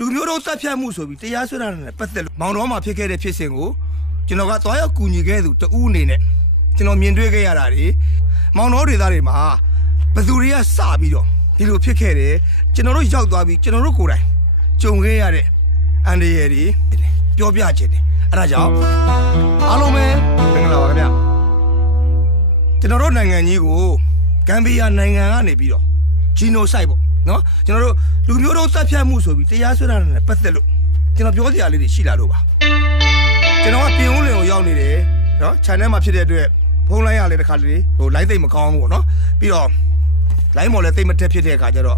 လူမျိုးတို့တပ်ဖြတ်မှုဆိုပြီးတရားစွဲတာနဲ့ပတ်သက်လို့မောင်တော်မှာဖြစ်ခဲ့တဲ့ဖြစ်စဉ်ကိုကျွန်တော်ကသွားရောက်ကူညီခဲ့သူတဦးအနေနဲ့ကျွန်တော်မြင်တွေ့ခဲ့ရတာတွေမောင်တော်တွေသားတွေမှာဘယ်သူတွေကစပြီးတော့ဒီလိုဖြစ်ခဲ့တယ်ကျွန်တော်တို့ရောက်သွားပြီးကျွန်တော်တို့ကိုယ်တိုင်ကြုံခဲ့ရတဲ့အန်ဒီရယ်တွေပြောပြခြင်းတယ်အဲ့ဒါကြောင့်အားလုံးပဲမင်္ဂလာပါခင်ဗျကျွန်တော်တို့နိုင်ငံကြီးကိုဂမ်ဘီယာနိုင်ငံကနေပြီးတော့ဂျီနိုဆိုက်ပေါ့နော်ကျွန်တော်တို့လူမျိုးတို့တပ်ဖြတ်မှုဆိုပြီးတရားစွဲတာနဲ့ပတ်သက်လို့ကျွန်တော်ပြောစရာလေးတွေရှိလာလို့ပါကျွန်တော်ကပြင်ဦးလင်ကိုရောက်နေတယ်နော် channel မှာဖြစ်တဲ့အတွက်ဖုန်းလိုင်းရလေတစ်ခါလေဟို line သိမ့်မကောင်းဘူးပေါ့နော်ပြီးတော့ line မော်လည်းသိမ့်မတက်ဖြစ်တဲ့အခါကျတော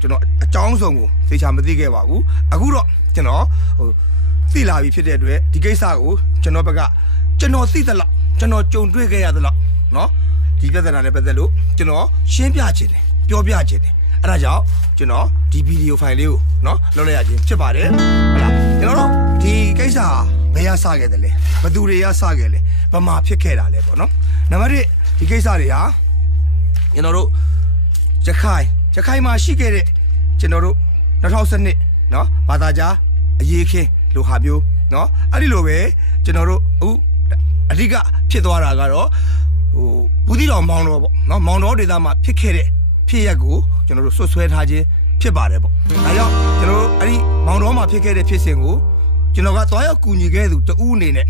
့ကျွန်တော်အကြောင်းစုံကိုသေချာမသိခဲ့ပါဘူးအခုတော့ကျွန်တော်ဟိုသိလာပြီဖြစ်တဲ့အတွက်ဒီကိစ္စကိုကျွန်တော်ဘက်ကကျွန်တော်သိသလောက်ကျွန်တော်ကြုံတွေ့ခဲ့ရသလောက်နော်ဒီပြဿနာနဲ့ပတ်သက်လို့ကျွန်တော်ရှင်းပြခြင်းတယ်ပြောပြခြင်းတယ်အဲ့ဒါကြောင့်ကျွန်တော်ဒီဗီဒီယိုဖိုင်လေးကိုနော်လုပ်လိုက်ရခြင်းဖြစ်ပါတယ်ဟုတ်လားကျွန်တော်တို့ဒီကိစ္စဘယ်ရစခဲ့တယ်လဲဘယ်သူတွေကစခဲ့လဲဘာမှဖြစ်ခဲ့တာလဲပေါ့နော်နံပါတ်1ဒီကိစ္စတွေဟာကျွန်တော်တို့ရခိုင်မှာရှိခဲ့တဲ့ကျွန်တော်တို့2012နော်ဘာသာကြားအရေးခင်းလိုဟာမျိုးနော်အဲ့ဒီလိုပဲကျွန်တော်တို့အခုအဓိကဖြစ်သွားတာကတော့ဟိုဘူးတီတော်မောင်တော်ပေါ့နော်မောင်တော်ဒေသမှာဖြစ်ခဲ့တဲ့ဖြစ်ရက်ကိုကျွန်တော်တို့ဆွဆွဲထားခြင်းဖြစ်ပါတယ်ပေါ့ဒါကြောင့်ကျွန်တော်တို့အဲ့ဒီမောင်တော်မှာဖြစ်ခဲ့တဲ့ဖြစ်စဉ်ကိုကျွန်တော်ကသွားရောက်ကူညီခဲ့သူတဦးအနေနဲ့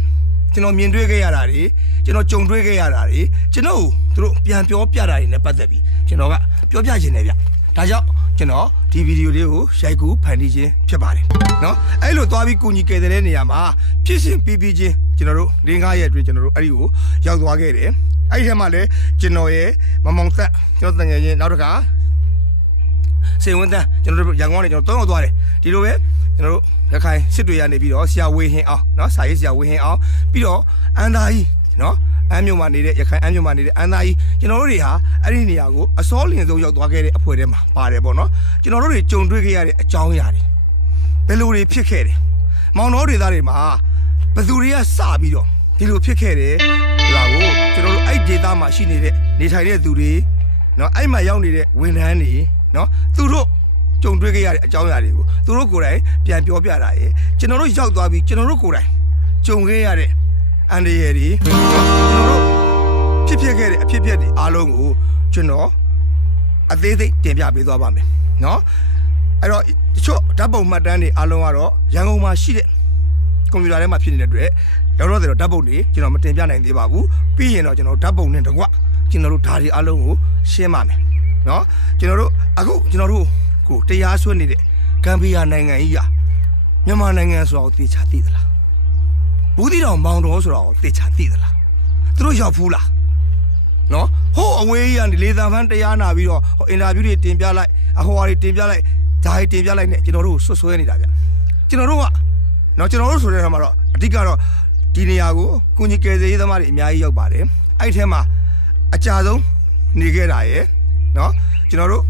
ကျွန်တော်မြင်တွေ့ခဲ့ရတာတွေကျွန်တော်ကြုံတွေ့ခဲ့ရတာတွေကျွန်တော်သူတို့ပြန်ပြောပြတာတွေနဲ့ပတ်သက်ပြီးကျွန်တော်ကပြောပြခြင်းနဲ့ဗျဒါကြောင့်ကျွန်တော်ဒီဗီဒီယိုလေးကိုရိုက်ကူးဖန်တီးခြင်းဖြစ်ပါတယ်နော်အဲ့လိုသွားပြီးကူညီခဲ့တဲ့နေရာမှာဖြစ်စဉ်ပြီးချင်းကျွန်တော်တို့5ရက်အတွင်းကျွန်တော်တို့အဲ့ဒီကိုရောက်သွားခဲ့တယ်အဲ့ဒီထဲမှာလည်းကျွန်တော်ရဲ့မမောင်သက်ကျွန်တော်တငယ်ချင်းနောက်တစ်ခါစေဝန်တန်းကျွန်တော်တို့ရန်ကုန်ကနေကျွန်တော်3ရောက်သွားတယ်ဒီလိုပဲကျွန်တော်တို့ရခိုင်စစ်တွေရနေပြီးတော့ဆရာဝေဟင်းအောင်เนาะစာရေးဆရာဝေဟင်းအောင်ပြီးတော့အန်သားကြီးเนาะအမ်းမြို့မှာနေတဲ့ရခိုင်အမ်းမြို့မှာနေတဲ့အန်သားကြီးကျွန်တော်တို့တွေဟာအဲ့ဒီနေရာကိုအစောလင်ဆုံးရောက်သွားခဲ့တဲ့အဖွဲ့ထဲမှာပါတယ်ပေါ့เนาะကျွန်တော်တို့တွေကြုံတွေ့ခဲ့ရတဲ့အကြောင်းအရာတွေဘယ်လိုတွေဖြစ်ခဲ့တယ်မောင်တော်တွေသားတွေမှာဘယ်သူတွေကစပြီးတော့ဒီလိုဖြစ်ခဲ့တယ်ဒါကိုကျွန်တော်တို့အဲ့ဒေသမှာရှိနေတဲ့နေထိုင်တဲ့သူတွေเนาะအဲ့မှာရောက်နေတဲ့ဝန်ထမ်းတွေเนาะသူတို့ကြုံတွေ့ခဲ့ရတဲ့အကြောင်းအရာတွေကိုသူတို့ကိုယ်တိုင်ပြန်ပြောပြတာရယ်ကျွန်တော်တို့ရောက်သွားပြီးကျွန်တော်တို့ကိုယ်တိုင်ကြုံခဲ့ရတဲ့အန်ဒီရယ်တွေကျွန်တော်တို့ဖြစ်ခဲ့တဲ့အဖြစ်တွေအားလုံးကိုကျွန်တော်အသေးစိတ်တင်ပြပေးသွားပါမယ်เนาะအဲ့တော့တချို့ဓာတ်ပုံမှတ်တမ်းတွေအားလုံးကတော့ရန်ကုန်မှာရှိတဲ့ကွန်ပျူတာထဲမှာဖြစ်နေတဲ့အတွက်တော့ဓာတ်ပုံတွေကျွန်တော်မတင်ပြနိုင်သေးပါဘူးပြီးရင်တော့ကျွန်တော်ဓာတ်ပုံနဲ့တကွကျွန်တော်တို့ဓာတ်တွေအားလုံးကိုရှင်းပါမယ်เนาะကျွန်တော်တို့အခုကျွန်တော်တို့ကိုတရားစွဲနေတဲ့ဂမ်ဘီယာနိုင်ငံကြီးကမြန်မာနိုင်ငံဆိုတော့သိချာသိသလားဘူးတီတော်မောင်တော်ဆိုတော့သိချာသိသလားသူတို့ရောက်ဖူးလားနော်ဟိုအဝေးကြီးကနေလေသံဖန်းတရားနာပြီးတော့အင်တာဗျူးတွေတင်ပြလိုက်အဟော်တွေတင်ပြလိုက်ဓာတ်တွေတင်ပြလိုက်နဲ့ကျွန်တော်တို့ဆွဆွဲနေတာဗျကျွန်တော်တို့ကနော်ကျွန်တော်တို့ဆိုတဲ့အခါမှာတော့အဓိကတော့ဒီနေရာကိုကုညီကယ်ဆယ်ရေးသမားတွေအများကြီးရောက်ပါတယ်အဲ့ဒီထဲမှာအကြဆုံးနေခဲ့တာရယ်နော်ကျွန်တော်တို့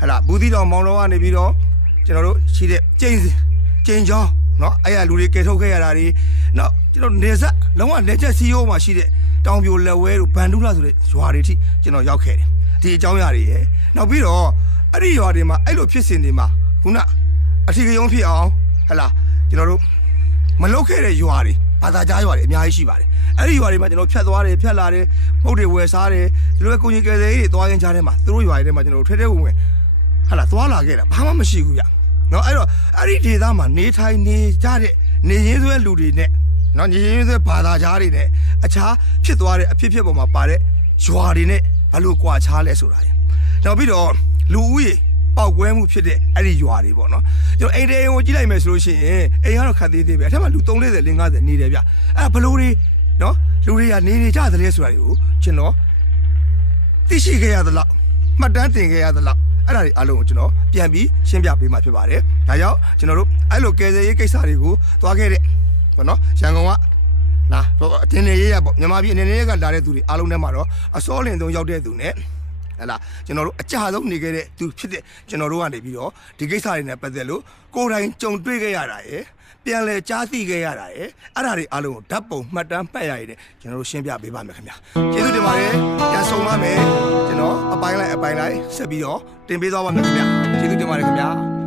ဟလာဘူးတီတော်မောင်တော်ကနေပြီးတော့ကျွန်တော်တို့ရှိတဲ့ကျင်းချောင်းเนาะအဲ့ရလူတွေကယ်ထုတ်ခဲ့ရတာတွေเนาะကျွန်တော်နေဆက်လုံးဝလက်ချက်စီယိုမှာရှိတဲ့တောင်ပြိုလက်ဝဲတို့ဘန်ဒူလာဆိုတဲ့ရွာတွေထိကျွန်တော်ရောက်ခဲ့တယ်ဒီအကြောင်းအရာတွေရယ်နောက်ပြီးတော့အဲ့ဒီရွာတွေမှာအဲ့လိုဖြစ်စဉ်တွေမှာခုနအထီးကယုံဖြစ်အောင်ဟလာကျွန်တော်တို့မလုတ်ခဲ့တဲ့ရွာတွေဘာသာကြားရွာတွေအများကြီးရှိပါတယ်အဲ့ဒီရွာတွေမှာကျွန်တော်ဖြတ်သွားတယ်ဖြတ်လာတယ်ပုတ်တွေဝယ်စားတယ်ဒီလိုပဲကိုကြီးကယ်ဆယ်ရေးတွေသွားရင်ကြားထဲမှာသူတို့ရွာတွေထဲမှာကျွန်တော်တို့ထဲဝင်ဟလာသွားလာခဲ့တာဘာမှမရှိဘူးဗျနော်အဲ့တော့အဲ့ဒီဒေသမှာနေထိုင်နေကြတဲ့နေရင်းဆွဲလူတွေနဲ့နော်နေရင်းဆွဲဘာသာကြားတွေနဲ့အခြားဖြစ်သွားတဲ့အဖြစ်ပေါ်မှာပါတဲ့ရွာတွေနဲ့ဘယ်လိုကွာခြားလဲဆိုတာရယ်နောက်ပြီးတော့လူဦးရေပေါက်ကွဲမှုဖြစ်တဲ့အဲ့ဒီရွာတွေပေါ့နော်ကျွန်တော်အိမ်တဲကိုကြည့်လိုက်မယ်ဆိုလို့ရှိရင်အိမ်ကတော့ခတ်သေးသေးပဲအထက်မှာလူ340 50နေတယ်ဗျအဲ့ဘယ်လိုတွေနော်လူတွေကနေကြသလဲဆိုတာတွေကိုကျွန်တော်သိရှိခဲ့ရသလားမှတ်တမ်းတင်ခဲ့ရသလားအဲ့ဒါတွေအားလုံးကိုကျွန်တော်ပြန်ပြီးရှင်းပြပေးမှာဖြစ်ပါတယ်ဒါကြောင့်ကျွန်တော်တို့အဲ့လိုကယ်ဆယ်ရေးကိစ္စတွေကိုသွားခဲ့တဲ့ပေါ့နော်ရန်ကုန်ကလာအတင်းနေရေးရပေါ့မြန်မာပြည်အနေနဲ့ကလာတဲ့သူတွေအားလုံးထဲမှာတော့အစောလင်ဆုံးရောက်တဲ့သူနဲ့ဟလာကျွန်တော်တို့အကြဆုံးနေခဲ့တဲ့သူဖြစ်တဲ့ကျွန်တော်တို့ကနေပြီးတော့ဒီကိစ္စတွေနဲ့ပတ်သက်လို့ကိုယ်တိုင်ကြုံတွေ့ခဲ့ရတာရယ်ပြန်လဲကြားသိခဲ့ရတာရယ်အဲ့ဒါတွေအားလုံးကိုဓာတ်ပုံမှတ်တမ်းမှတ်ရရတဲ့ကျွန်တော်တို့ရှင်းပြပေးပါမယ်ခင်ဗျာကျေးဇူးတင်ပါတယ်ပြန်ဆုံပါမယ်ကျွန်တော်အပိုင်းလိုက်ဆက်ပြီးတော့တင်ပေးသွားပါမယ်ခင်ဗျာကျေးဇူးတင်ပါတယ်ခင်ဗျာ